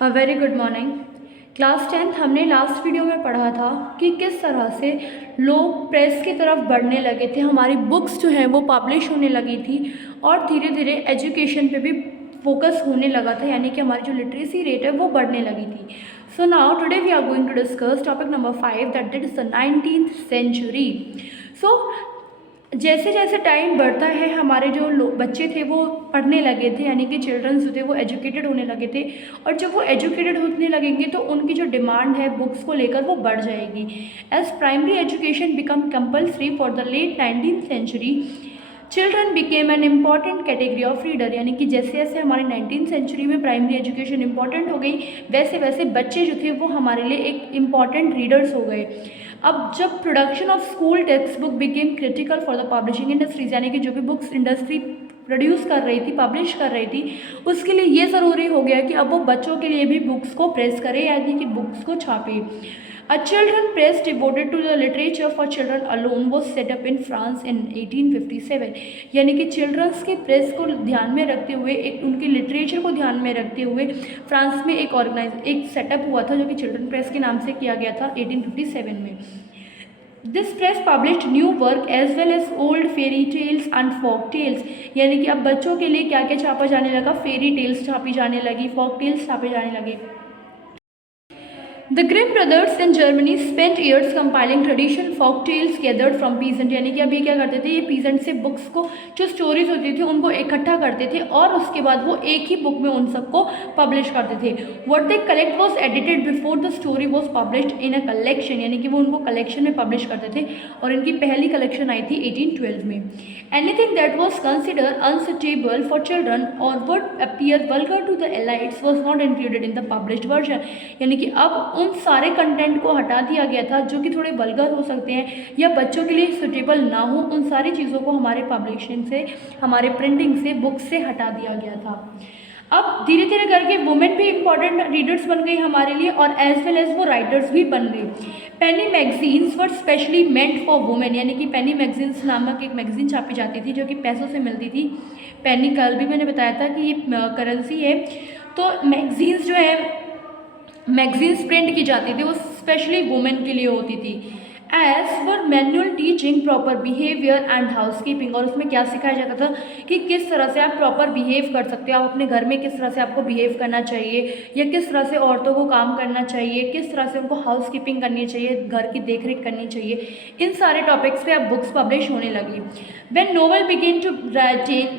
Very good morning. Class 10th हमने last video में पढ़ा था कि किस तरह से लोग प्रेस की तरफ बढ़ने लगे थे, हमारी बुक्स जो हैं वो पब्लिश होने लगी थी और धीरे धीरे एजुकेशन पे भी फोकस होने लगा था, यानी कि हमारी जो लिटरेसी रेट है वो बढ़ने लगी थी। So now today we are going to discuss topic number 5 that is the 19th century. So जैसे जैसे टाइम बढ़ता है हमारे जो बच्चे थे वो पढ़ने लगे थे, यानी कि चिल्ड्रंस जो थे वो एजुकेटेड होने लगे थे, और जब वो एजुकेटेड होने लगेंगे तो उनकी जो डिमांड है बुक्स को लेकर वो बढ़ जाएगी। As primary education become compulsory for the late 19th century, children became an important category of reader, यानी कि जैसे जैसे हमारे 19th सेंचुरी में प्राइमरी एजुकेशन इंपॉर्टेंट हो गई वैसे वैसे बच्चे जो थे वो हमारे लिए एक इम्पॉर्टेंट रीडर्स हो गए। अब जब production of school text book became critical for the publishing industries, यानी कि जो भी बुक्स इंडस्ट्री प्रोड्यूस कर रही थी, पब्लिश कर रही थी, उसके लिए ये ज़रूरी हो गया कि अब वो बच्चों के लिए भी बुक्स को प्रेस करे, यानी कि बुक्स को छापे। A children press devoted to the literature for children alone was set up in France in 1857, यानी कि चिल्ड्रंस की प्रेस को ध्यान में रखते हुए, एक उनकी लिटरेचर को ध्यान में रखते हुए फ्रांस में एक सेटअप हुआ था जो कि चिल्ड्रन प्रेस के नाम से किया गया था 1857 में। This press published new work as well as old fairy tales and folk tales, यानी कि अब बच्चों के लिए क्या क्या छापा जाने लगा, फेरी टेल्स छापी जाने लगी, फोक टेल्स छापे जाने लगे। The Grimm brothers in Germany spent years compiling traditional folk tales gathered from peasant, यानी कि अब ये क्या करते थे, ये पीजेंट से बुक्स को जो स्टोरीज होती थी उनको इकट्ठा करते थे और उसके बाद वो एक ही बुक में उन सबको पब्लिश करते थे। What they collect was edited before the story was published in a collection, यानी कि वो उनको कलेक्शन में पब्लिश करते थे और इनकी पहली कलेक्शन आई थी 1812 में। Anything that was considered unsuitable for children or would appear vulgar to the elites was not included in the published version, यानी कि अब उन सारे कंटेंट को हटा दिया गया था जो कि थोड़े वल्गर हो सकते हैं या बच्चों के लिए सुटेबल ना हो, उन सारी चीज़ों को हमारे पब्लिशिंग से, हमारे प्रिंटिंग से, बुक से हटा दिया गया था। अब धीरे धीरे करके वुमेन भी इम्पॉर्टेंट रीडर्स बन गई हमारे लिए और एज वेल एज वो राइटर्स भी बन गई। Penny magazines were specially meant for women, यानी कि पेनी मैगजीन्स नामक एक मैगजीन छापी जाती थी जो कि पैसों से मिलती थी। पेनी, कल भी मैंने बताया था कि ये करेंसी है। तो मैगजीन्स जो है, मैगजीन्स प्रिंट की जाती थी, वो स्पेशली वुमेन के लिए होती थी। As for manual teaching proper behaviour and housekeeping, और उसमें क्या सिखाया जाता था कि किस तरह से आप प्रॉपर बिहेव कर सकते हो, आप अपने घर में किस तरह से आपको बिहेव करना चाहिए या किस तरह से औरतों को काम करना चाहिए, किस तरह से उनको हाउसकीपिंग करनी चाहिए, घर की देखरेख करनी चाहिए, इन सारे टॉपिक्स पे अब बुक्स पब्लिश होने लगी। When novel began to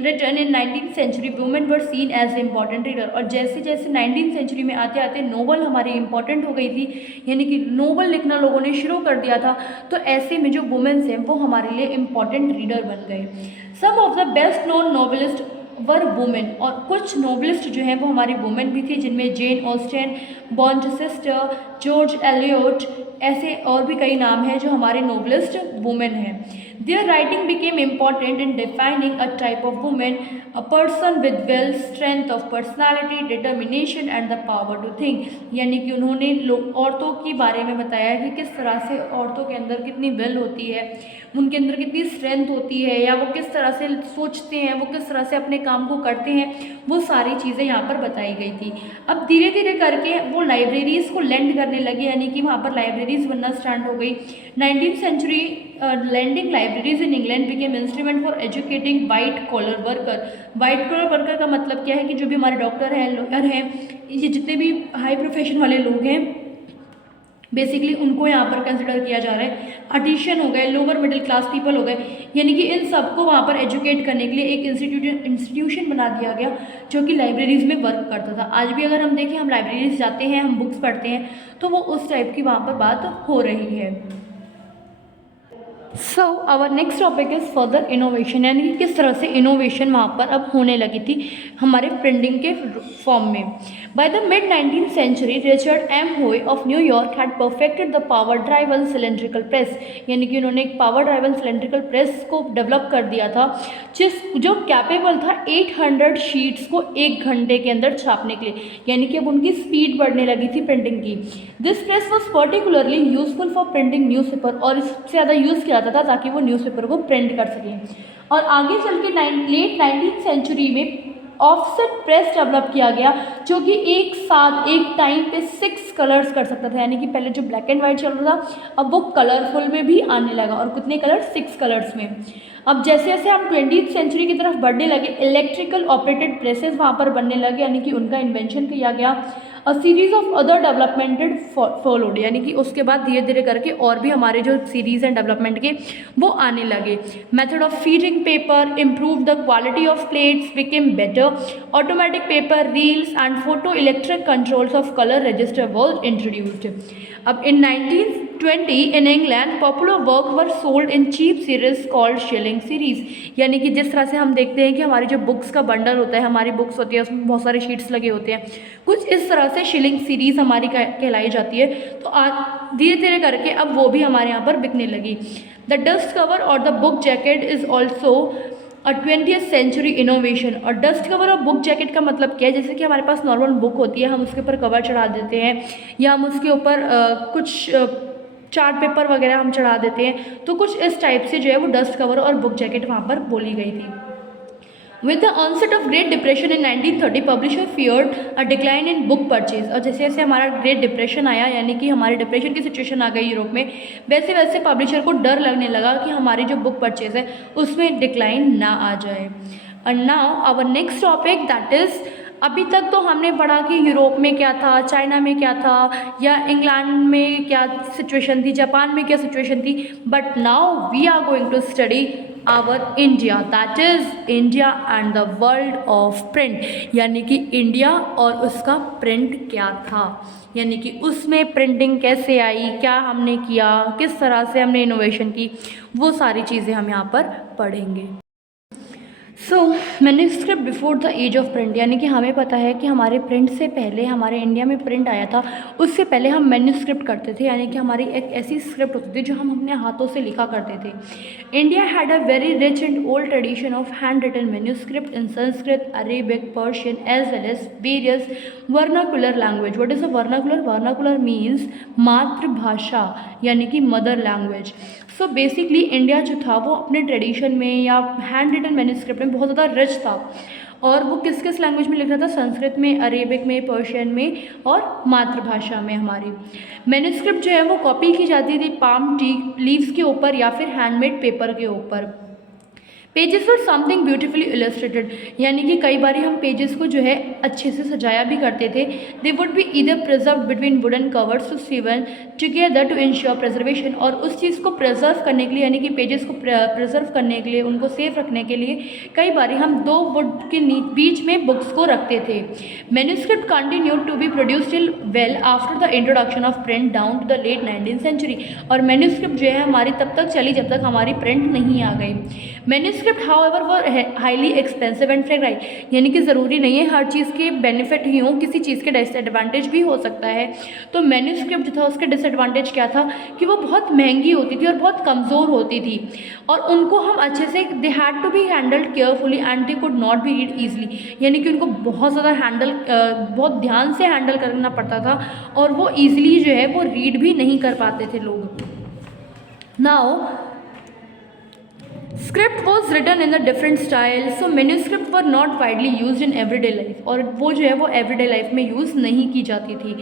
written in 19th century, women were seen as important reader, और जैसे जैसे 19th सेंचुरी में आते आते नोवेल हमारी इंपॉर्टेंट हो गई थी, यानी कि नोवेल लिखना लोगों ने शुरू कर दिया था, तो ऐसे में जो वुमेन्स हैं वो हमारे लिए इम्पॉर्टेंट रीडर बन गए। Some of the best known novelist were women, और कुछ नोवेलिस्ट जो हैं वो हमारी वुमेन भी थी, जिनमें Jane Austen, Bronte sister, George Eliot, ऐसे और भी कई नाम हैं जो हमारे नोवेलिस्ट वुमेन हैं। Their writing became important in defining a type of woman, a person with well strength of personality, determination and the power to think, यानी कि उन्होंने औरतों के बारे में बताया कि किस तरह से औरतों के अंदर कितनी विल होती है, उनके अंदर कितनी स्ट्रेंथ होती है, या वो किस तरह से सोचते हैं, वो किस तरह से अपने काम को करते हैं, वो सारी चीज़ें यहाँ पर बताई गई थी। अब धीरे धीरे करके वो लाइब्रेरीज़ को लेंड करने लगे, यानी कि वहाँ पर लाइब्रेरीज़ बनना स्टार्ट हो गई। 19th century lending libraries in England became instrument for educating white collar worker। white collar worker का मतलब क्या है कि जो भी हमारे डॉक्टर हैं, लॉयर हैं, ये जितने भी हाई प्रोफेशन वाले लोग हैं, बेसिकली उनको यहाँ पर कंसिडर किया जा रहा है। आर्टिशियन हो गए, लोअर मिडिल क्लास पीपल हो गए, यानी कि इन सबको वहाँ पर एजुकेट करने के लिए एक इंस्टीट्यूशन बना दिया गया जो कि लाइब्रेरीज़ में वर्क करता था। आज भी अगर हम देखें, हम लाइब्रेरीज जाते हैं, हम बुक्स पढ़ते हैं, तो वो उस टाइप की वहाँ पर बात हो रही है। So our next topic is further innovation, यानी कि किस तरह से इनोवेशन वहाँ पर अब होने लगी थी हमारे प्रिंटिंग के फॉर्म में। By the mid 19th century, Richard M Hoe of New York had perfected the power driven cylindrical press, यानी कि उन्होंने एक पावर ड्राइवन सिलेंड्रिकल प्रेस को डेवलप कर दिया था जो कैपेबल था 800 शीट्स को 1 घंटे के अंदर छापने के लिए, यानी कि अब उनकी स्पीड बढ़ने लगी थी प्रिंटिंग की। This press was particularly useful for printing newspaper, और इससे ज़्यादा यूज़ किया जाता था ताकि वो न्यूज़पेपर को प्रिंट कर सकें। और आगे चल के लेट 19th सेंचुरी में ऑफसेट प्रेस डेवलप किया गया, जो कि एक साथ एक टाइम पे 6 कलर्स कर सकता था। यानी कि पहले जो ब्लैक एंड वाइट चल रहा था, अब वो कलरफुल में भी आने लगा। और कितने कलर? 6 कलर्स में। अब जैसे जैसे हम 20th सेंचुरी की तरफ बढ़ने लगे, इलेक्ट्रिकल ऑपरेटेड प्रेसेस वहाँ पर बनने लगे, यानी कि उनका इन्वेंशन किया गया। A series of other developments followed, यानी कि उसके बाद धीरे धीरे करके और भी हमारे जो सीरीज एंड डेवलपमेंट के वो आने लगे। Method of feeding paper improve the quality of plates became better, automatic paper reels and photo electric controls of colour register was introduced. अब in 1920 in England popular work were sold in cheap series called shilling series, यानी कि जिस तरह से हम देखते हैं कि हमारी जो बुक्स का बंडल होता है, हमारी बुक्स होती है उसमें बहुत सारे शीट्स लगे होते हैं, कुछ इस तरह से शिलिंग सीरीज हमारी कहलाई जाती है। तो धीरे धीरे करके अब वो भी हमारे यहाँ पर बिकने लगी। द डस्ट कवर और the book jacket is also a 20th century innovation. और डस्ट कवर और बुक जैकेट का मतलब क्या है? जैसे कि हमारे पास नॉर्मल बुक होती है, हम उसके ऊपर कवर चढ़ा देते हैं, या हम उसके ऊपर कुछ चार्ट पेपर वगैरह हम चढ़ा देते हैं, तो कुछ इस टाइप से जो है वो डस्ट कवर और बुक जैकेट वहाँ पर बोली गई थी। With the onset of Great Depression in 1930, publisher feared a decline in book purchase। और जैसे जैसे हमारा ग्रेट डिप्रेशन आया, यानी कि हमारे डिप्रेशन की सिचुएशन आ गई यूरोप में, वैसे वैसे पब्लिशर को डर लगने लगा कि हमारी जो बुक परचेज है उसमें डिक्लाइन ना आ जाए। And now our next topic, that is, अभी तक तो हमने पढ़ा कि यूरोप में क्या था, चाइना में क्या था, या इंग्लैंड में क्या सिचुएशन थी, जापान में क्या सिचुएशन थी, but now we are going to study our India, that is India and the world of print, यानी कि इंडिया और उसका प्रिंट क्या था, यानी कि उसमें प्रिंटिंग कैसे आई, क्या हमने किया, किस तरह से हमने इनोवेशन की, वो सारी चीज़ें हम यहाँ पर पढ़ेंगे। Manuscript before the age of print, यानी कि हमें पता है कि हमारे प्रिंट से पहले, हमारे इंडिया में प्रिंट आया था, उससे पहले हम मैन्युस्क्रिप्ट करते थे, यानी कि हमारी एक ऐसी स्क्रिप्ट होती थी जो हम अपने हाथों से लिखा करते थे। India had a very rich and old tradition of hand written manuscript in Sanskrit, Arabic, Persian as well as various vernacular language. What is a vernacular? Vernacular means मातृभाषा, यानी कि mother language. So basically India जो था वो अपने tradition में या hand written manuscript में बहुत ज़्यादा रिच था। और वो किस किस लैंग्वेज में लिख रहा था? संस्कृत में, अरेबिक में, पर्शियन में और मातृभाषा में हमारी। मैन्युस्क्रिप्ट जो है वो कॉपी की जाती थी पाम ट्री लीव्स के ऊपर या फिर हैंडमेड पेपर के ऊपर। पेजेस वर समथिंग ब्यूटिफुली इलस्ट्रेटेड, यानी कि कई बार हम पेजेस को जो है अच्छे से सजाया भी करते थे। They would be either preserve between wooden covers to sewn together to ensure preservation, और उस चीज़ को प्रिजर्व करने के लिए, यानी कि पेजेस को प्रिजर्व करने के लिए, उनको सेफ रखने के लिए कई बार हम दो वुड के बीच में बुक्स को रखते थे। Manuscript continued to be produced till well after the introduction of print down to the late 19th century, और मैन्युस्क्रिप्ट जो है हमारी तब तक चली जब तक हमारी प्रिंट नहीं आ गई। Manuscript however were highly expensive and fragile, यानी कि ज़रूरी नहीं है हर चीज़ के बेनिफिट ही हो, किसी चीज़ के डिसएडवांटेज भी हो सकता है। तो मैन्युस्क्रिप्ट जो था उसके डिसएडवांटेज क्या था कि वो बहुत महंगी होती थी और बहुत कमज़ोर होती थी, और उनको हम अच्छे से, they had to be handled carefully and they could not be read easily, यानी कि उनको बहुत ज़्यादा बहुत ध्यान से हैंडल करना पड़ता था, और वो ईजिली जो है वो रीड भी नहीं कर पाते थे लोग। Now script was written in the different style, so manuscript were not widely use in everyday life, और वो जो है वो एवरीडे लाइफ में यूज़ नहीं की जाती थी।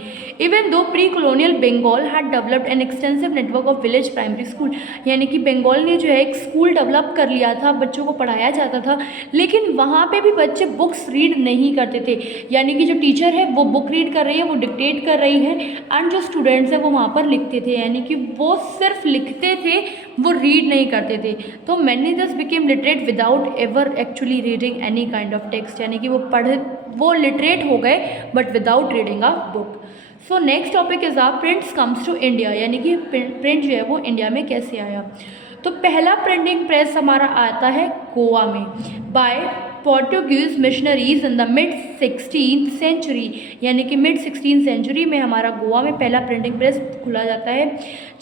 Even though pre colonial Bengal had developed an extensive network of village primary school, यानी कि बंगाल ने जो है एक स्कूल डेवलप कर लिया था, बच्चों को पढ़ाया जाता था, लेकिन वहाँ पे भी बच्चे बुक्स रीड नहीं करते थे, यानी कि जो टीचर है वो बुक रीड कर रही है, वो डिक्टेट कर रही है, एंड जो स्टूडेंट्स हैं वो वहाँ पर लिखते थे, यानी कि वो सिर्फ लिखते थे, वो रीड नहीं करते थे। तो many thus became literate without ever actually reading any kind of text, यानी कि वो लिटरेट हो गए but without reading a book. So next topic is a prints comes to India, यानी कि प्रिंट जो है वो इंडिया में कैसे आया। तो पहला प्रिंटिंग प्रेस हमारा आता है गोवा में by Portuguese missionaries in the mid 16th century, यानी कि मिड 16th सेंचुरी में हमारा गोवा में पहला प्रिंटिंग प्रेस खुला जाता है।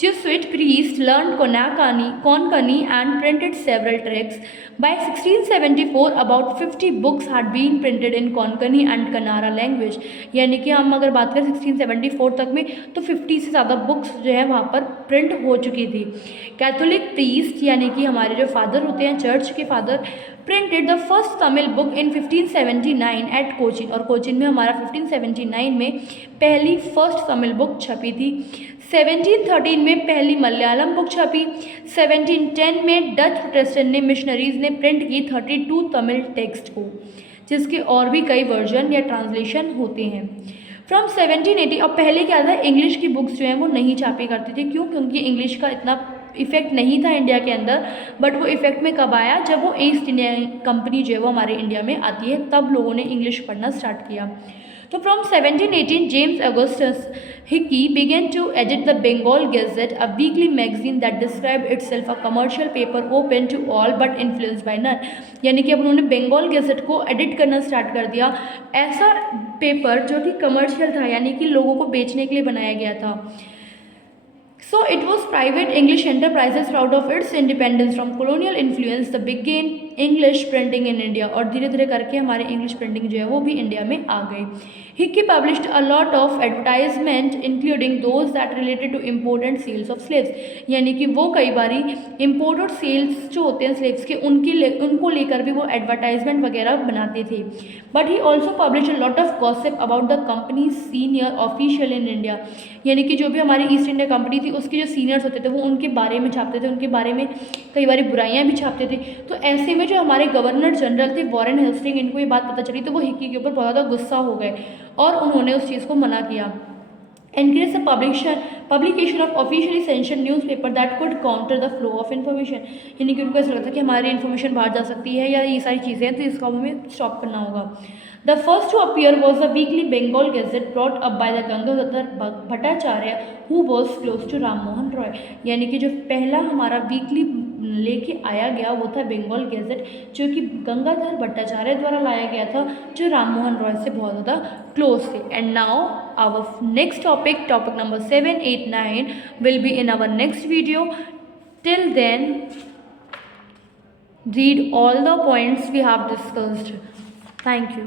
Jesuit priest learned Konkani and printed several texts. By 1674, about 50 books had been printed in Konkani and Kannada language. यानी कि हम अगर बात करें 1674 तक में, तो 50 से ज़्यादा बुक्स जो है वहाँ पर प्रिंट हो चुकी थी। कैथोलिक प्रीस्ट, यानी कि हमारे जो फादर होते हैं, चर्च के father, printed the first Tamil book in 1579 at Cochin, और कोचिन में हमारा 1579 में पहली फर्स्ट तमिल बुक छपी थी। 1713 में पहली मलयालम बुक छपी। 1710 में डच प्रोटेस्टेंट ने मिशनरीज ने प्रिंट की 32 तमिल टेक्स्ट को, जिसके और भी कई वर्जन या ट्रांसलेशन होते हैं। फ्रॉम 1780, और पहले क्या था, इंग्लिश की बुक्स जो हैं वो नहीं छापी करती थी। क्यों? क्योंकि इंग्लिश का इतना इफेक्ट नहीं था इंडिया के अंदर। बट वो इफेक्ट में कब आया? जब वो ईस्ट इंडिया कंपनी जो है वो हमारे इंडिया में आती है, तब लोगों ने इंग्लिश पढ़ना स्टार्ट किया। तो from 1718 James Augustus Hicky began to edit the Bengal Gazette, a weekly magazine that described itself a commercial paper open to all but influenced by none। यानी कि अब उन्होंने बंगाल गैजेट को एडिट करना स्टार्ट कर दिया, ऐसा पेपर जो कि कमर्शियल था, यानी कि लोगों को बेचने के लिए बनाया गया था। So it was private English enterprises proud of its independence from colonial influence that began English printing in India, और धीरे धीरे करके हमारे इंग्लिश प्रिंटिंग जो है वो भी इंडिया में आ गई। Hickey published a lot of advertisement including those that related to import and sales of slaves, यानी कि वो कई बारी import और sales जो होते हैं slaves के उनको लेकर भी वो advertisement वगैरह बनाते थे। But he also published a lot of gossip about the company's senior official in India, यानी कि जो भी हमारी ईस्ट इंडिया कंपनी थी उसके जो सीनियर्स होते थे वो उनके बारे में छापते थे, उनके बारे में कई बारी बुराइयां भी छापते थे। तो ऐसे में जो हमारे गवर्नर जनरल थे वॉरेन हेस्टिंग, इनको ये बात पता चली तो वो हिक्की के ऊपर बहुत ज़्यादा गुस्सा हो गए और उन्होंने उस चीज़ को मना किया। encourage the publication of officially sanctioned newspaper that could counter the flow of information, यानी कि उनको ऐसा लगता है कि हमारी इन्फॉर्मेशन बाहर जा सकती है या ये सारी चीज़ें हैं, तो इसको हमें स्टॉप करना होगा। The first to appear was the weekly Bengal Gazette brought up by the Gangadhar Bhattacharya, who was close to Ram Mohan Roy, यानी कि जो पहला हमारा वीकली लेके आया गया वो था बंगाल गैजेट, जो कि गंगाधर भट्टाचार्य द्वारा लाया गया था, जो राम मोहन रॉय से बहुत ज़्यादा क्लोज थे। And now our next topic number 7, 8, 9 will be in our next video. Till then, read all the points we have discussed. Thank you.